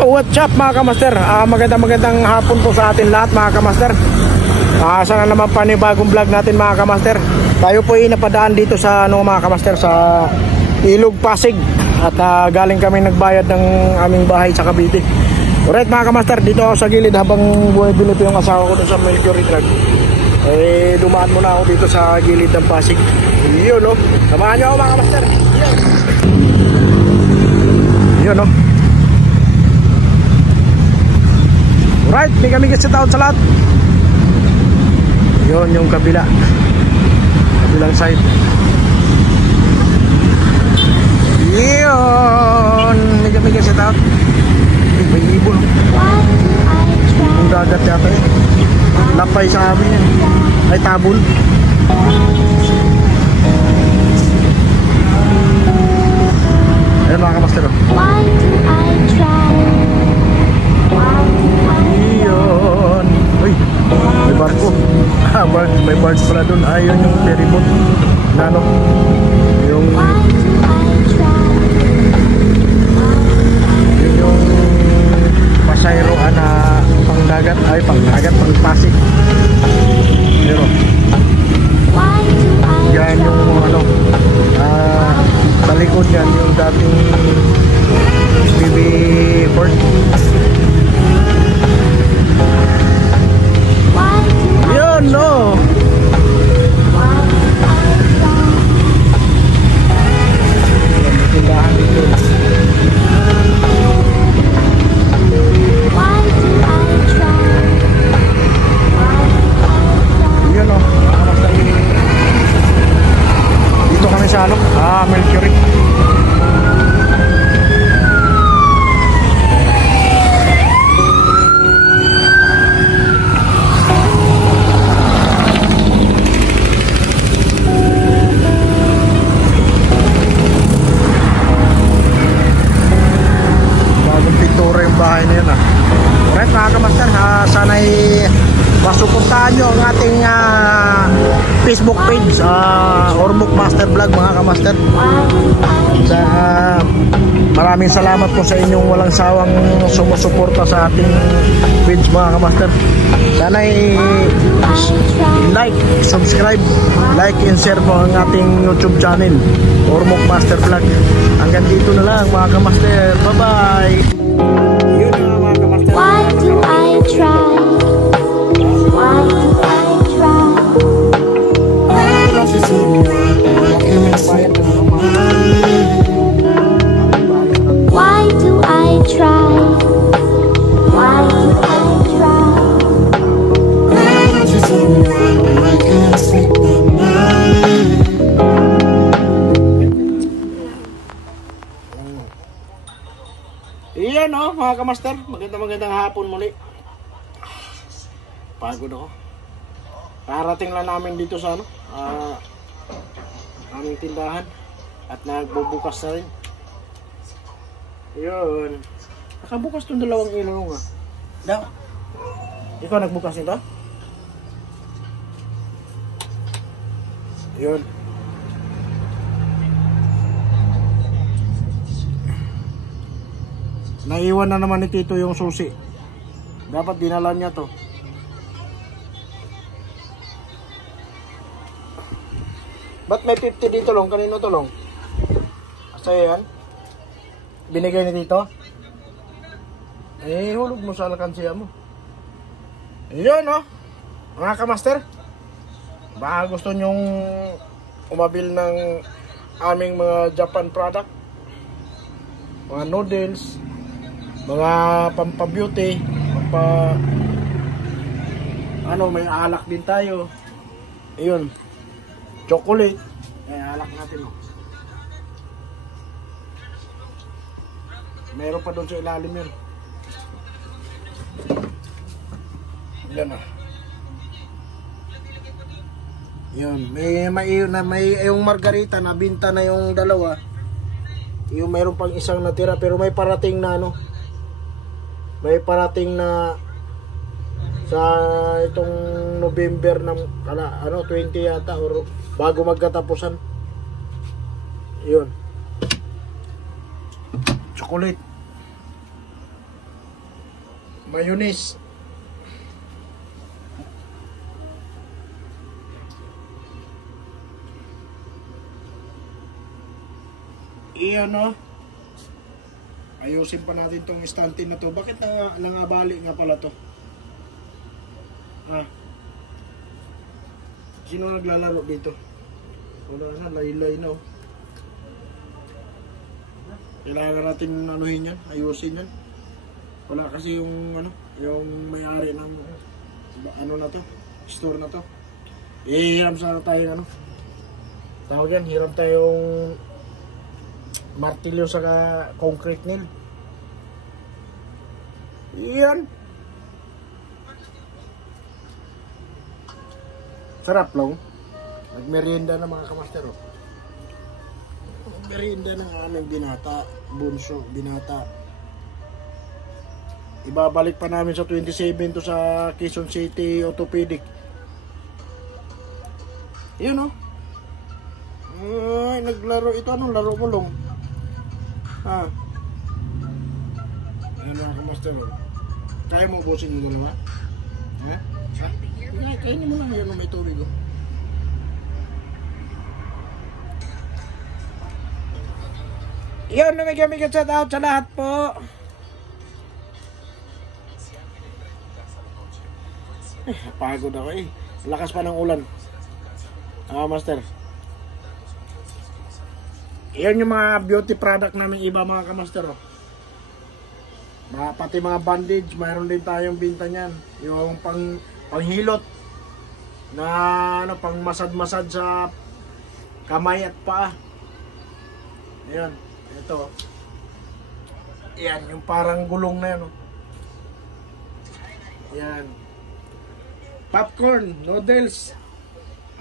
Yo, what's up mga kamaster? Magandang hapon po sa atin lahat mga kamaster. Sana naman panibagong vlog natin mga kamaster. Tayo po ay napadaan dito sa mga kamaster, sa Ilog Pasig. At galing kami nagbayad ng aming bahay sa Cavite. Alright mga kamaster, dito ako sa gilid habang bumibili po yung asawa ko doon sa Mercury Drug. Dumaan muna ako dito sa gilid ng Pasig. Yun no, samahan nyo ako mga kamaster. Yun no. Alright, may kami sit out sa lahat. Yun yung kabilang side. Yun, may kami sit out. May ibon. Yung dagat yata yun. Lapay sa amin yun. Ay tabon. Ayan mga kamaster. Yun. Uy, may barko. May barko pala dun. Ayun yung ferry boat. Nano? Yung pasayroan na pangdagat. Ay, pangdagat, pangpasig. Pero yan yung sa likod yan yung dating SPB port. Yun no. Tindahan dito. Yun no. Dito kami sa Mercury. Bahay na yun Alright mga kamaster, sana'y masuportahan nyo ang ating Facebook page, Ormoc Master Vlog mga kamaster. Maraming salamat po sa inyong walang sawang sumusuporta sa ating page mga kamaster. Sana'y like, subscribe, like and share po ang ating YouTube channel, Ormoc Master Vlog. Hanggang dito na lang mga kamaster, bye bye. Why do I try? Why do I try? Why do I try? Why do I try? Iyan o mga kamaster, magandang hapon muli. Pagod ako. Karating lang namin dito sa aming tindahan at nagbubukas na rin. Yun. Nakabukas itong dalawang ilaw nga. Daw. Ikaw nagbukas nito? Yun. Naiwan na naman ni Tito yung susi. Dapat dinala niya to. Ba't may 50 dito long? Kanino to long? Sa'yo yan? Binigay ni Tito? Hulog mo sa alkansiya mo. Yun no, mga kamaster. Baka gusto nyong umabil ng aming mga Japan product, mga noodles, mga pampabeauty, may alak din tayo. Ayun, chocolate. Alak natin meron pa doon sa ilalim yun. Yan yun, may yung margarita na binta na yung dalawa. Yung mayroon pang isang natira pero may parating na may parating na sa itong November ng 20 yata or bago magkatapusan. Yun, chocolate. mayonnaise. Iyan no. Ayusin pa natin tong istante na to. Bakit nangabali nga pala to? Sino naglalaro dito? Wala na, laylay no. Kailangan natin anuhin yan, ayusin yan. Wala kasi yung yung may-ari ng na to, store na to. Hiram sana tayo tawag yan, hiram tayong martilyo sa concrete nail. Iyan. Sarap lang. Nagmerienda na mga kamaster. Merienda ng aming binata, bunso, binata. Ibabalik pa namin sa 27 to sa Quezon City Orthopedic. Yun o. Ay, naglaro. Ito anong laro mo long? Ayan mga kamaster. Kaya mo ubusin yung dalawa? Kainin mo lang yun, may tubig o. Yun, namigay-migay shout out sa lahat po. Pagod ako eh. Lakas pa ng ulan. Master. Yan yung mga beauty product namin iba mga kamaster. Pati mga bandage, mayroon din tayong binta niyan. Yung panghilot na pang masad-masad sa kamay at paa. Ayan. Ito. Yan, yung parang gulong na yan. Yan. Popcorn, noodles,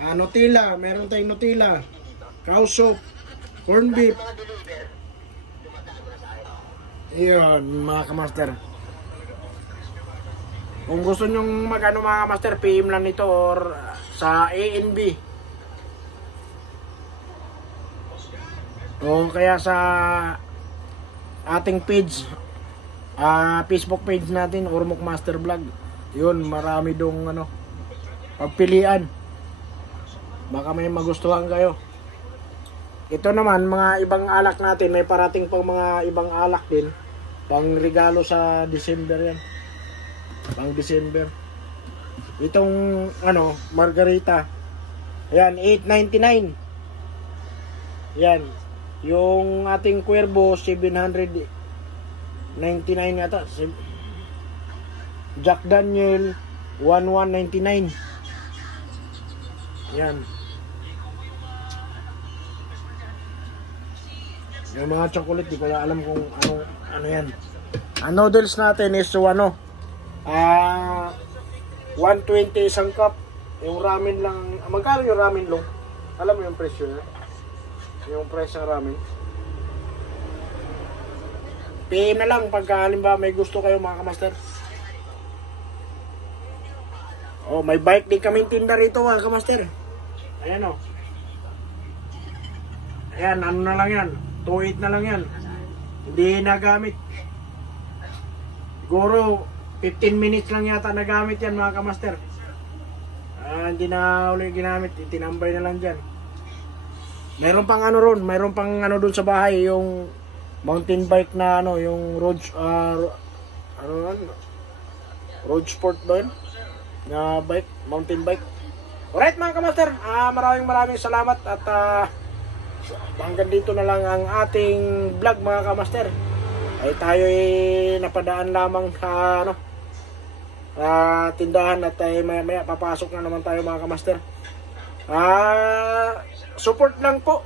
Nutella, meron tayong Nutella, cow soup, corn beef. Yan, mga kamaster. Kung gusto nyong mga kamaster, PM lang nito or sa ANB. O kaya sa ating page, Facebook page natin, Ormoc Master Vlog. Yun, marami dong pagpilian. Baka may magustuhan kayo. Ito naman, mga ibang alak natin, may parating pang mga ibang alak din. Pang regalo sa December yan. Pang December. Itong margarita. Ayan, $8.99. Yan. Yung ating Cuervo, $799 yata. Jack Daniel, $11.99. Yan. Yung mga chocolate, di ko na alam kung ano yan. Ang noodles natin is 120 isang cup. Yung ramen lang, magkano yung ramen long? Alam mo yung presyo niya? Yung presyo ng ramen. PM na lang pagka halimbawa may gusto kayo mga kamaster. Oh, may bike din kaming tinda rito mga kamaster. Ayan o. Ayan, ano na lang yan. 2.8 na lang yan. Hindi nagamit. Siguro 15 minutes lang yata nagamit yan mga kamaster. Hindi na ulit ginamit. Itinambay na lang dyan. Meron pang ron. Meron pang dun sa bahay. Yung mountain bike na yung road road sport doon na bike, mountain bike. Alright mga kamaster, maraming salamat at hanggang dito na lang ang ating vlog mga kamaster. Ay tayo napadaan lamang sa tindahan at maya papasok na naman tayo mga kamaster. Support lang po,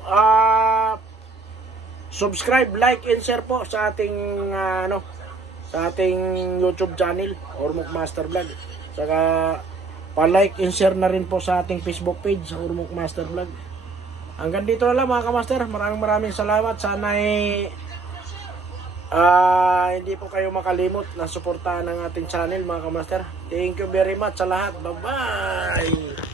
subscribe, like and share po sa ating sa ating YouTube channel Ormoc Master Vlog. Saka pa-like and share na rin po sa ating Facebook page sa Ormoc Master Vlog. Hanggang dito na lang mga kamaster. Maraming salamat. Sana hindi po kayo makalimot na suportahan ng ating channel mga kamaster. Thank you very much sa lahat. Bye bye.